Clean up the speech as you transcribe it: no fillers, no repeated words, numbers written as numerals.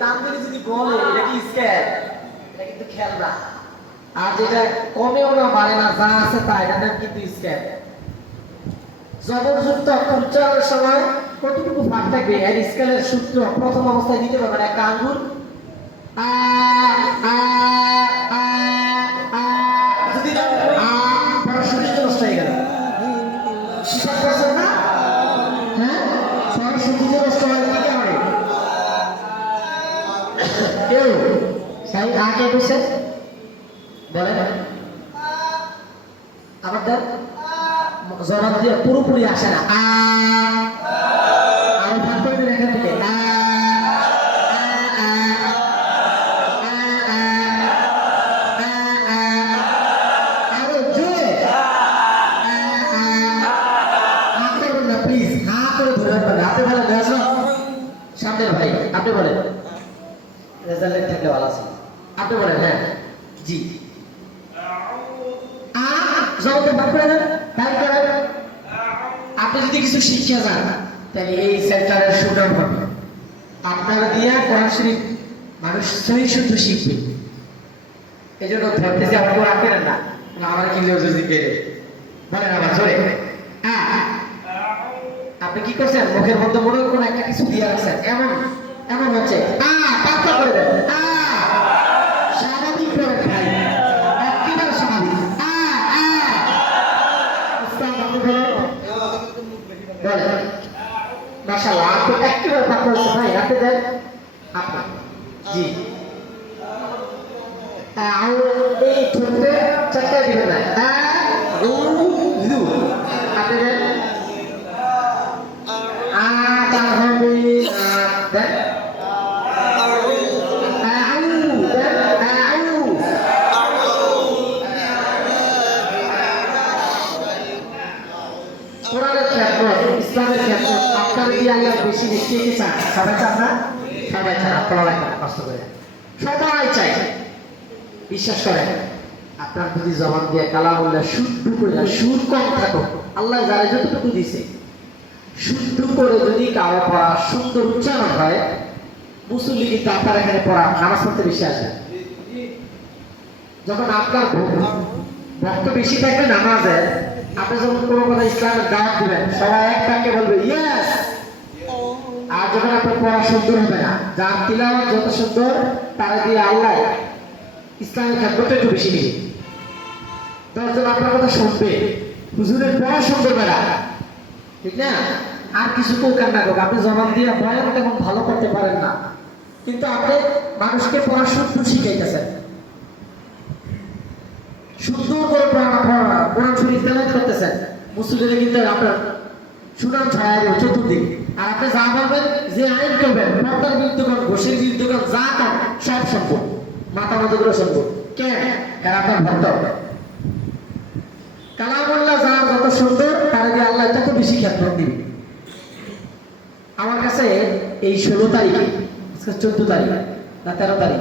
টান দিলে যদি গলে এটা কি স্ক্যার, এটা কিন্তু খেলনা। আর যেটা কমেও না বাড়ে না, যা আছে তা, এটার নাম কিন্তু স্ক্যার। জবরযুক্ত অক্ষর উচ্চারণের সময় কতটুকু ফাঁক থাকবে এর স্কেলের সূত্র প্রথম অবস্থায় দিতে পারবেন। একটা আঙ্গুর আ আ আ আ যদি বড় সূর্য নষ্ট হয়ে গেল, হিসাব করছেন না? হ্যাঁ, বড় সূর্য নষ্ট হয় কি কারণে? কেউ সেই আগে বসে বলেন আবার দেন, জবাব দিয়ে পুরোপুরি আসে না। আর ভাগ করে দিন এখান থেকে। আরো জোরে হাত করবেন না প্লিজ, হাত করে ধরে রাখবেন। আপনি বলেন রেজাল্ট, সামনের ভাই আপনি বলেন, রেজাল্ট থাকলে ভালো আছে। আপনি বলেন হ্যাঁ জি। জবাবটা ভাগ করে দেন, ভাগ করে দেন। আপনি যদি কিছু শিক্ষা যান তাহলে এই সেন্টারের সুনাম হবে। আপনারা দিয়ে কোরআন শরীফ মানুষ সহি শুদ্ধ শিখবে। এই জন্য ধরতেছি আমাকে রাখবেন না, আমার কিনলেও যদি কেড়ে বলেন আবার জোরে। আপনি কি করছেন, মুখের মধ্যে মনে কোনো একটা কিছু দিয়ে রাখছেন, এমন এমন হচ্ছে পাত্তা করে দেন। স্বাভাবিক করে ভাই, একেবারে স্বাভাবিক। মাশাআল্লাহ, আপনি একেবারে পাত্তা হচ্ছে ভাই, আপনি দেন আপনি জি। এই ঠোঁটে চারটা দিবেন না, আপনি দেন দেন কোরআনের খেদমত, ইসলামের খেদমত আপনারা দিয়ে আল্লাহ বেশি দেখতে কি চান? সবাই চান না? সবাই চান। আপনারা রাখেন কষ্ট করে, সবাই চাই। বিশ্বাস করেন, আপনার যদি জবান দিয়ে কালামুল্লাহ শুদ্ধ করে, সুর কম থাকো, আল্লাহ যারা যতটুকু দিছে শুদ্ধ করে যদি কারো পড়া সুন্দর উচ্চারণ হয়, মুসল্লি কিন্তু আপনার এখানে পড়া নামাজ পড়তে বেশি আসে। যখন আপনার ভক্ত বেশি থাকবে নামাজে, আপনি যখন কোনো কথা ইসলামের দাওয়াত দিবেন, সবাই এক বাক্যে বলবে ইয়েস। আর যখন আপনার পড়া সুন্দর হবে না, যার তিলাওয়াত যত সুন্দর, তারা দিয়ে আল্লাহ ইসলামের খেদমতটা একটু বেশি নেবে। দশজন আপনার কথা শুনবে, হুজুরের পড়া সুন্দর বেড়া, ঠিক না? আর কিছু কেউ কান্না করবে, আপনি জবাব দিয়ে বয়ান তেমন ভালো করতে পারেন না, কিন্তু আপনি মানুষকে পড়া সুন্দর শিখাইতেছেন, সুন্দর করে কোরআন শরীফ তেলাওয়াত করতেছেন, মুসলিমদের কিন্তু আপনার সুনাম ছড়ায় দেবে চতুর্দিক। আর আপনি যা বলবেন, যে আইন করবেন, পর্দার বিরুদ্ধে করেন, ঘোষের বিরুদ্ধে করেন, যা করেন সব সম্ভব, মাথা মতো করে সম্ভব। কেন? এরা আপনার ভক্ত। কালামুল্লাহ যার যত সুন্দর, তারা দিয়ে আল্লাহ তত বেশি খেদমত দিবে। আমার কাছে এই 16 তারিখে, 14 তারিখ না 13 তারিখ